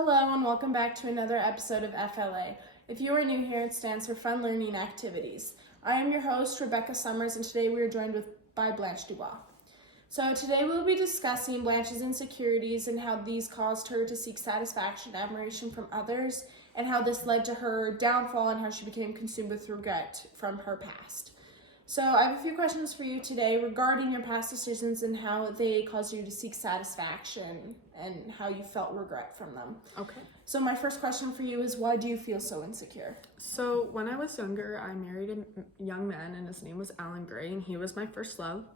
Hello and welcome back to another episode of FLA. If you are new here, it stands for Fun Learning Activities. I am your host, Rebecca Summers, and today we are joined by Blanche Dubois. So today we'll be discussing Blanche's insecurities and how these caused her to seek satisfaction and admiration from others, and how this led to her downfall and how she became consumed with regret from her past. So I have a few questions for you today regarding your past decisions and how they caused you to seek satisfaction and how you felt regret from them. Okay. So my first question for you is, why do you feel so insecure? So when I was younger, I married a young man, and his name was Alan Gray, and he was my first love.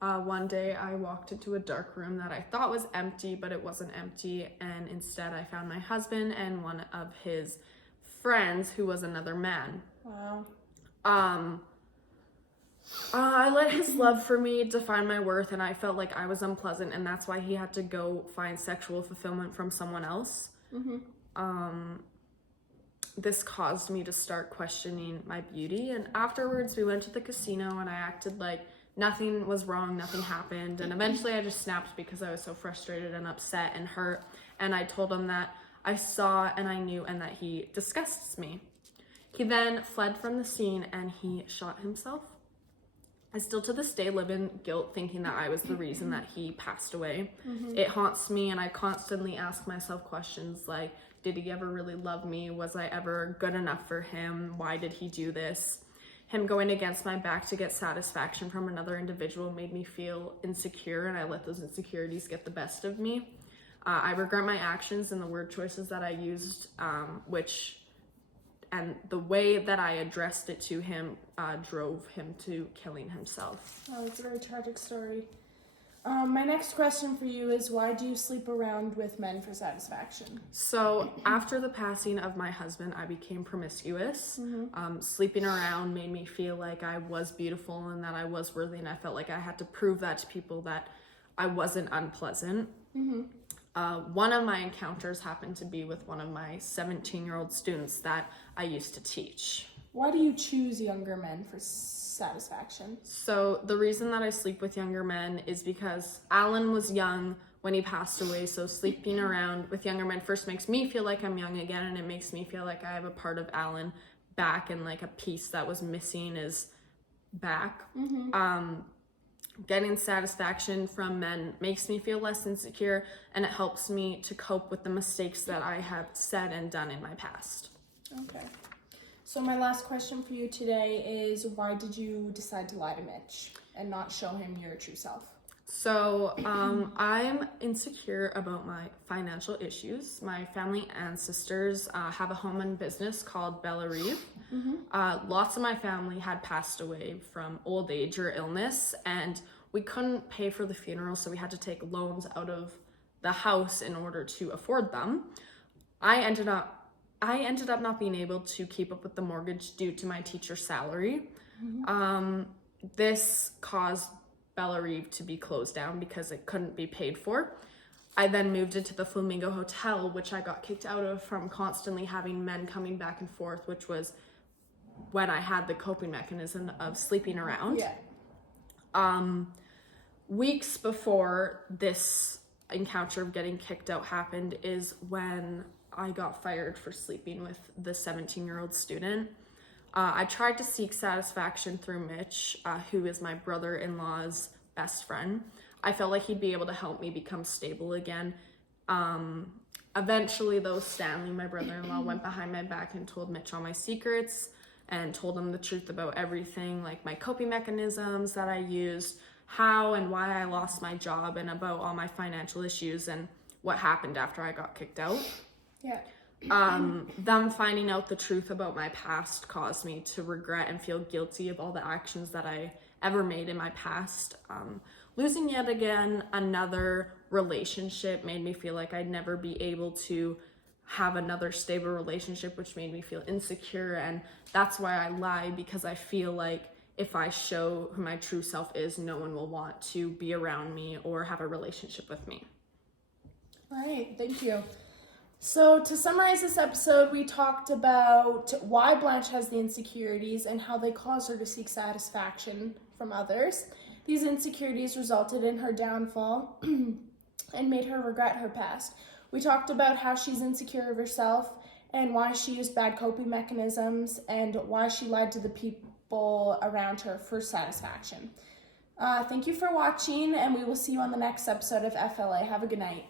One day I walked into a dark room that I thought was empty, but it wasn't empty, and instead I found my husband and one of his friends who was another man. Wow. I let his love for me define my worth, and I felt like I was unpleasant, and that's why he had to go find sexual fulfillment from someone else. This caused me to start questioning my beauty, and afterwards we went to the casino and I acted like nothing was wrong, nothing happened, and eventually I just snapped because I was so frustrated and upset and hurt, and I told him that I saw and I knew and that he disgusts me. He then fled from the scene and he shot himself. I still to this day live in guilt, thinking that I was the reason that he passed away. It haunts me, and I constantly ask myself questions like, did he ever really love me? Was I ever good enough for him? Why did he do this? Him going against my back to get satisfaction from another individual made me feel insecure, and I let those insecurities get the best of me. I regret my actions and the word choices that I used, and the way that I addressed it to him drove him to killing himself. Oh, it's a very tragic story. My next question for you is, why do you sleep around with men for satisfaction? So after the passing of my husband, I became promiscuous. Sleeping around made me feel like I was beautiful and that I was worthy, and I felt like I had to prove that to people that I wasn't unpleasant. One of my encounters happened to be with one of my 17-year-old students that I used to teach. Why do you choose younger men for satisfaction? So the reason that I sleep with younger men is because Alan was young when he passed away, so sleeping around with younger men first makes me feel like I'm young again, and it makes me feel like I have a part of Alan back, and like a piece that was missing is back. Getting satisfaction from men makes me feel less insecure, and it helps me to cope with the mistakes that I have said and done in my past. Okay. So my last question for you today is, why did you decide to lie to Mitch and not show him your true self? So I'm insecure about my financial issues. My family ancestors have a home and business called Bellarive. Lots of my family had passed away from old age or illness, and we couldn't pay for the funeral, so we had to take loans out of the house in order to afford them. I ended up not being able to keep up with the mortgage due to my teacher's salary. This caused Bellarive to be closed down because it couldn't be paid for. I then moved into the Flamingo Hotel, which I got kicked out of from constantly having men coming back and forth, which was when I had the coping mechanism of sleeping around. Weeks before this encounter of getting kicked out happened is when I got fired for sleeping with the 17-year-old student. I tried to seek satisfaction through Mitch, who is my brother-in-law's best friend. I felt like he'd be able to help me become stable again. Eventually, though, Stanley, my brother-in-law, went behind my back and told Mitch all my secrets and told him the truth about everything, like my coping mechanisms that I used, how and why I lost my job, and about all my financial issues and what happened after I got kicked out. Them finding out the truth about my past caused me to regret and feel guilty of all the actions that I ever made in my past. Losing yet again another relationship made me feel like I'd never be able to have another stable relationship, which made me feel insecure, and that's why I lie, because I feel like if I show who my true self is, no one will want to be around me or have a relationship with me. All right, thank you. So to summarize this episode, we talked about why Blanche has the insecurities and how they cause her to seek satisfaction from others. These insecurities resulted in her downfall and made her regret her past. We talked about how she's insecure of herself and why she used bad coping mechanisms and why she lied to the people around her for satisfaction. Thank you for watching, and we will see you on the next episode of FLA. Have a good night.